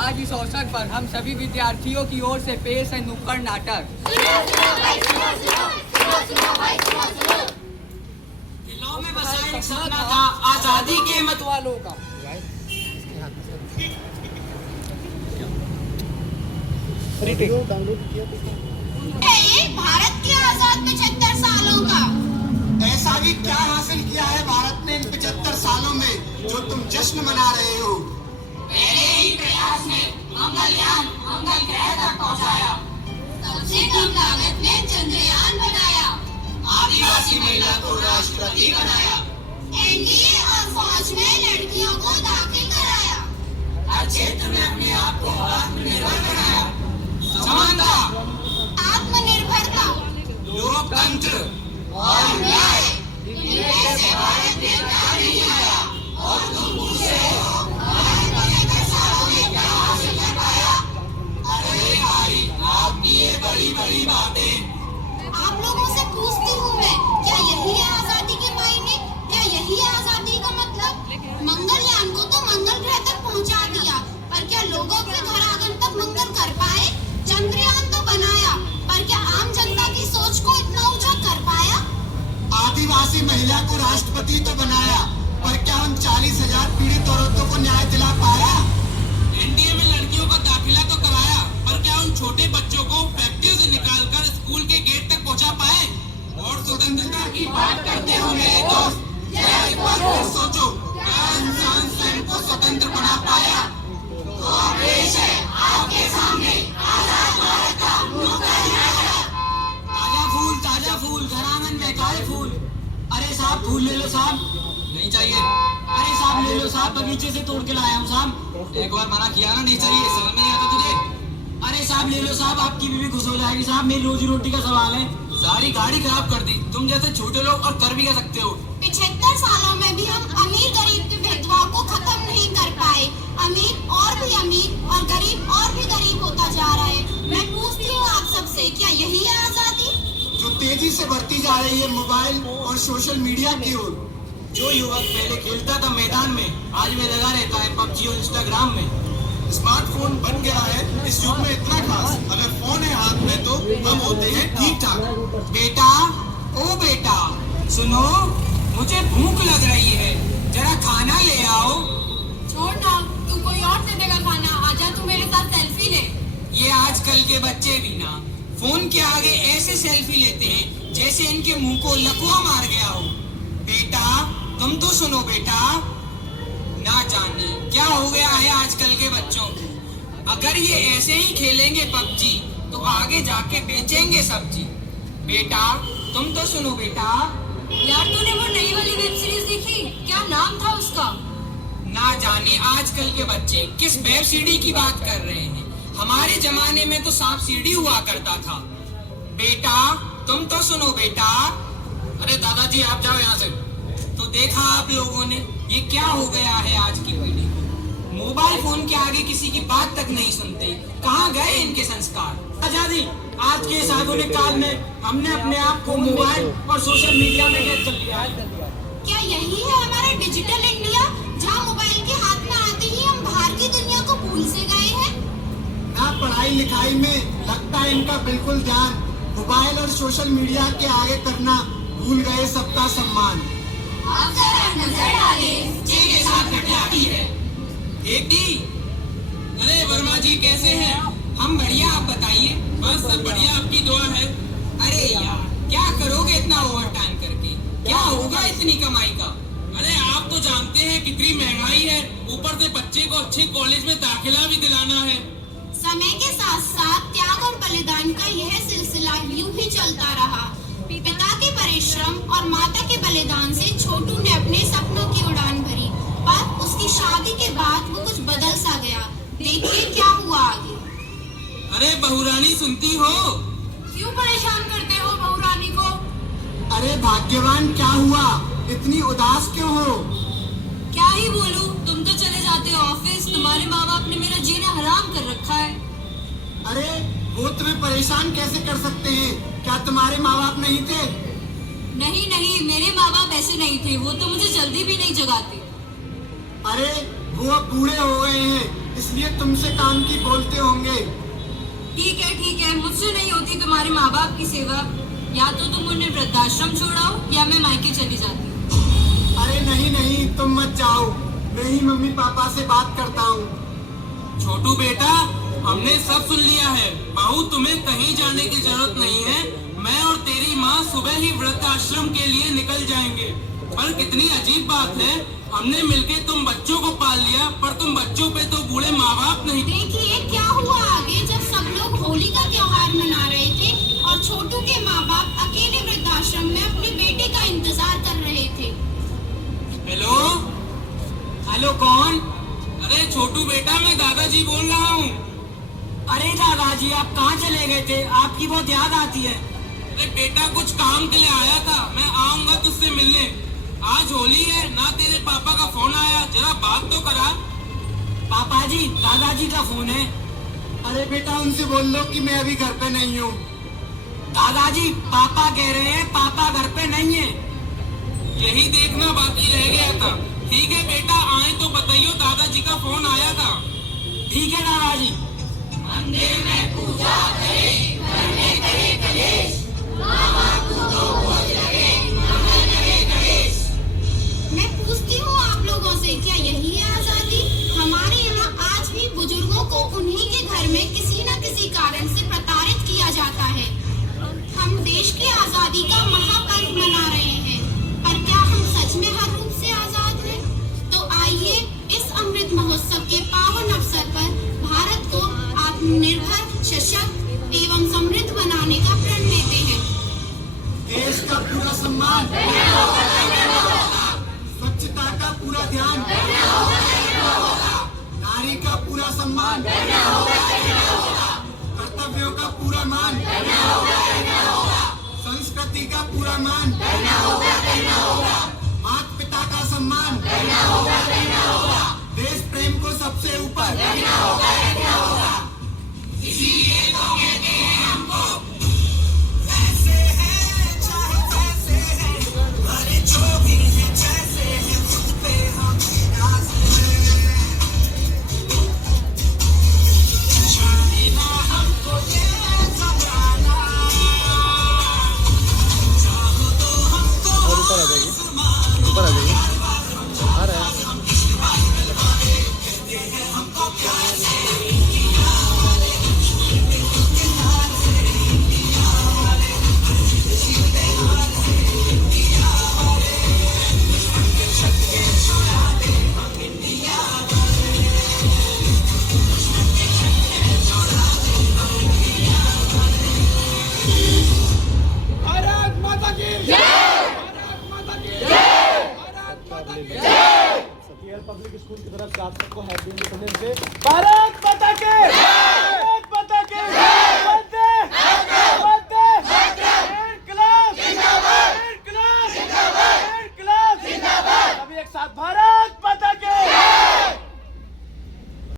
आज इस अवसर पर हम सभी विद्यार्थियों की ओर से पेश है नुक्कड़ नाटक। दिलों में बसा एक सपना था आजादी के मत वालों का। भारत के आजाद 75 सालों का ऐसा भी क्या हासिल किया है भारत ने इन 75 सालों में जो तुम जश्न मना रहे हो? मेरे ही प्रयास में मंगलयान मंगल ग्रह तक पहुंचाया, सबसे कम लागत में चंद्रयान बनाया, आदिवासी महिला को राष्ट्रपति बनाया, एनडीए और फौज में लड़कियों को दाखिल कराया, हर क्षेत्र में अपने आप को आत्मनिर्भर बनाया, समानता, आत्मनिर्भरता, लोकतंत्र और न्याय, इनमें से भारत में क्या नहीं आया। और तुम पूछ रहे हो भारत 75 सालों में क्या हासिल कर पाया? अरे भाई, आपकी ये बड़ी बड़ी बातें। आप लोगों से पूछती हूँ मैं, क्या यही है आजादी के मायने? क्या यही है आजादी का मतलब? मंगलयान को तो मंगल ग्रह तक पहुँचा दिया, पर क्या लोगों के घर आंगन तक मंगल कर पाए? चंद्रयान तो बनाया, पर क्या आम जनता की सोच को इतना ऊंचा कर पाया? आदिवासी महिला को राष्ट्रपति तो बनाया, पर क्या उन 40,000 पीड़ित औरतों को न्याय दिला पाया? एनडीए में लड़कियों का दाखिला तो कराया, पर क्या उन छोटे बच्चों को फैक्ट्रियों से निकालकर स्कूल के गेट तक पहुंचा पाए? और स्वतंत्रता की बात करते हो मेरे दोस्त, जरा एक बार फिर सोचो, क्या इंसान स्वयं को स्वतंत्र बना पाया? तो पेश है आपके सामने आजाद भारत का नुक्कड़ नाटक। ताजा फूल घर आंगन में काले फूल। अरे साहब फूल ले लो साहब। नहीं चाहिए। अरे साहब ले लो साहब, बगीचे से तोड़ के लाया हूँ साहब। एक बार मना किया ना, नहीं चाहिए, समझ में नहीं आता तुझे? अरे साहब ले लो साहब, आपकी बीवी खुश हो जाएगी साहब, मेरी रोजी रोटी का सवाल है। सारी गाड़ी खराब कर दी, तुम जैसे छोटे लोग और कर भी क्या सकते हो? 75 सालों में भी हम अमीर गरीब के भेदभाव को खत्म नहीं कर पाए। अमीर और भी अमीर और गरीब और भी गरीब होता जा रहा है। मैं पूछती हूँ आप सबसे, क्या यही है आजादी? जो तेजी से बढ़ती जा रही है मोबाइल और सोशल मीडिया की ओर। जो युवक पहले खेलता था मैदान में, आज वे लगा रहता है पबजी और इंस्टाग्राम में। स्मार्टफोन बन गया है इस युग में इतना खास, अगर फोन है हाथ में तो हम होते हैं ठीक ठाक। बेटा, ओ बेटा, सुनो, मुझे भूख लग रही है, जरा खाना ले आओ। छोड़ ना, तू कोई और दे देगा खाना, आजा तू मेरे साथ सेल्फी ले। ये आजकल के बच्चे भी ना फोन के आगे ऐसे सेल्फी लेते हैं जैसे इनके मुंह को लकवा मार गया हो। बेटा, तुम तो सुनो बेटा, ना जाने क्या हो गया है आजकल के बच्चों को। अगर ये ऐसे ही खेलेंगे पबजी तो आगे जाके बेचेंगे सब्जी। बेटा, तुम तो सुनो बेटा। यार तूने वो नई वाली वेब सीरीज देखी? क्या नाम था उसका? ना जाने आजकल के बच्चे किस वेब सीडी की बात कर रहे हैं। हमारे जमाने में तो सांप सीढ़ी हुआ करता था। बेटा, तुम तो सुनो बेटा। अरे दादाजी आप जाओ यहाँ से। तो देखा आप लोगों ने, ये क्या हो गया है आज की पीढ़ी को। मोबाइल फोन के आगे किसी की बात तक नहीं सुनते। कहाँ गए इनके संस्कार? आजादी, आज के इस आधुनिक काल में हमने अपने आप को मोबाइल और सोशल मीडिया में कैद कर लिया है। क्या यही है हमारा डिजिटल इंडिया, जहाँ मोबाइल के हाथ में आते ही हम बाहर की दुनिया को भूल से गए हैं? ना पढ़ाई लिखाई में लगता है इनका बिल्कुल ध्यान, मोबाइल और सोशल मीडिया के आगे करना भूल गए सबका सम्मान। अब जरा नजर डालें, जिनके साथ घटियाती है। देखी? अरे वर्मा जी कैसे हैं? हम बढ़िया, आप बताइए। बस सब बढ़िया, आपकी दुआ है। अरे यार, क्या करोगे इतना ओवर टाइम करके? क्या होगा इतनी कमाई का? अरे आप तो जानते हैं कितनी महंगाई है, ऊपर से बच्चे को अच्छे कॉलेज में दाखिला भी दिलाना है। समय के साथ साथ त्याग और बलिदान का यह सिलसिला यूं ही चलता रहा। पिता के परिश्रम और माता के बलिदान से छोटू ने अपने सपनों की उड़ान भरी, पर उसकी शादी के बाद वो कुछ बदल सा गया। देखिए क्या हुआ आगे। अरे बहुरानी सुनती हो? क्यों परेशान करते हो बहुरानी को? अरे भाग्यवान, क्या हुआ? इतनी उदास क्यों हो? क्या ही बोलूं, तुम तो चले जाते हो ऑफिस, तुम्हारे माँ बाप ने मेरा जीना हराम कर रखा है। अरे वो तुम्हें परेशान कैसे कर सकते हैं? क्या तुम्हारे माँ बाप नहीं थे? नहीं नहीं, मेरे माँ बाप ऐसे नहीं थे, वो तो मुझे जल्दी भी नहीं जगाते। अरे वो अब बूढ़े हो गए हैं, इसलिए तुमसे काम की बोलते होंगे। ठीक है, मुझसे नहीं होती तुम्हारे माँ बाप की सेवा। या तो तुम उन्हें वृद्धाश्रम छोड़ाओ या मैं मायके चली जाती हूँ। अरे नहीं, तुम मत जाओ, मैं ही मम्मी पापा से बात करता हूँ। छोटू बेटा, हमने सब सुन लिया है। बहू, तुम्हें कहीं जाने की जरूरत नहीं है। मैं और तेरी माँ सुबह ही वृद्धाश्रम के लिए निकल जाएंगे। पर कितनी अजीब बात है, हमने मिलके तुम बच्चों को पाल लिया, पर तुम बच्चों पे तो बूढ़े माँ बाप नहीं। देखिए क्या हुआ आगे, जब सब लोग होली का त्योहार मना रहे थे और छोटू के माँ बाप अकेले वृद्धाश्रम में अपने बेटे का इंतजार कर रहे थे। हेलो, कौन? अरे छोटू बेटा, मैं दादाजी बोल रहा हूँ। अरे दादाजी, आप कहाँ चले गए थे? आपकी बहुत याद आती है। अरे बेटा, कुछ काम के लिए आया था, मैं आऊंगा तुझसे मिलने। आज होली है ना, तेरे पापा का फोन आया, जरा बात तो करा। पापा जी, दादाजी का फोन है। अरे बेटा, उनसे बोल लो कि मैं अभी घर पे नहीं हूँ। दादाजी, पापा कह रहे हैं पापा घर पे नहीं है। यही देखना बाकी रह गया था। ठीक है बेटा, आए तो बताइयो, दादाजी का फोन आया था। ठीक है दादाजी। मंदिर में पूजा करे, घर में करे कलेश, मामा तू तो बोझ लगे, मंगल करे गणेश। मैं पूछती हूँ आप लोगों से, क्या यही है आजादी? हमारे यहाँ आज भी बुजुर्गों को उन्हीं के घर में किसी न किसी कारण से प्रताड़ित किया जाता है। हम देश की आजादी का महापर्व मना रहे हैं, पर क्या हम सच में हर रूप से आजाद हैं? तो आइए इस अमृत महोत्सव के पावन अवसर पर भारत को आत्मनिर्भर, सशक्त एवं समृद्ध बनाने का प्रण लेते हैं। देश का पूरा सम्मान, स्वच्छता का पूरा ध्यान, नारी का पूरा सम्मान, कर्तव्यों का पूरा मान, संस्कृति का पूरा मान, माता पिता का सम्मान, देश प्रेम को सबसे ऊपर। इसीलिए तो कहते हैं हमको, ऐसे है चाहे वैसे है, अरे जो भी है जैसे है, खुद पे हमें नाज है। जाने ना हमको ये जमाना, चाहो तो हमको ऊपर आ जाइए, आ रहा है। पब्लिक स्कूल की तरफ से आप सबको हैप्पी इंडिपेंडेंस डे। भारत माता के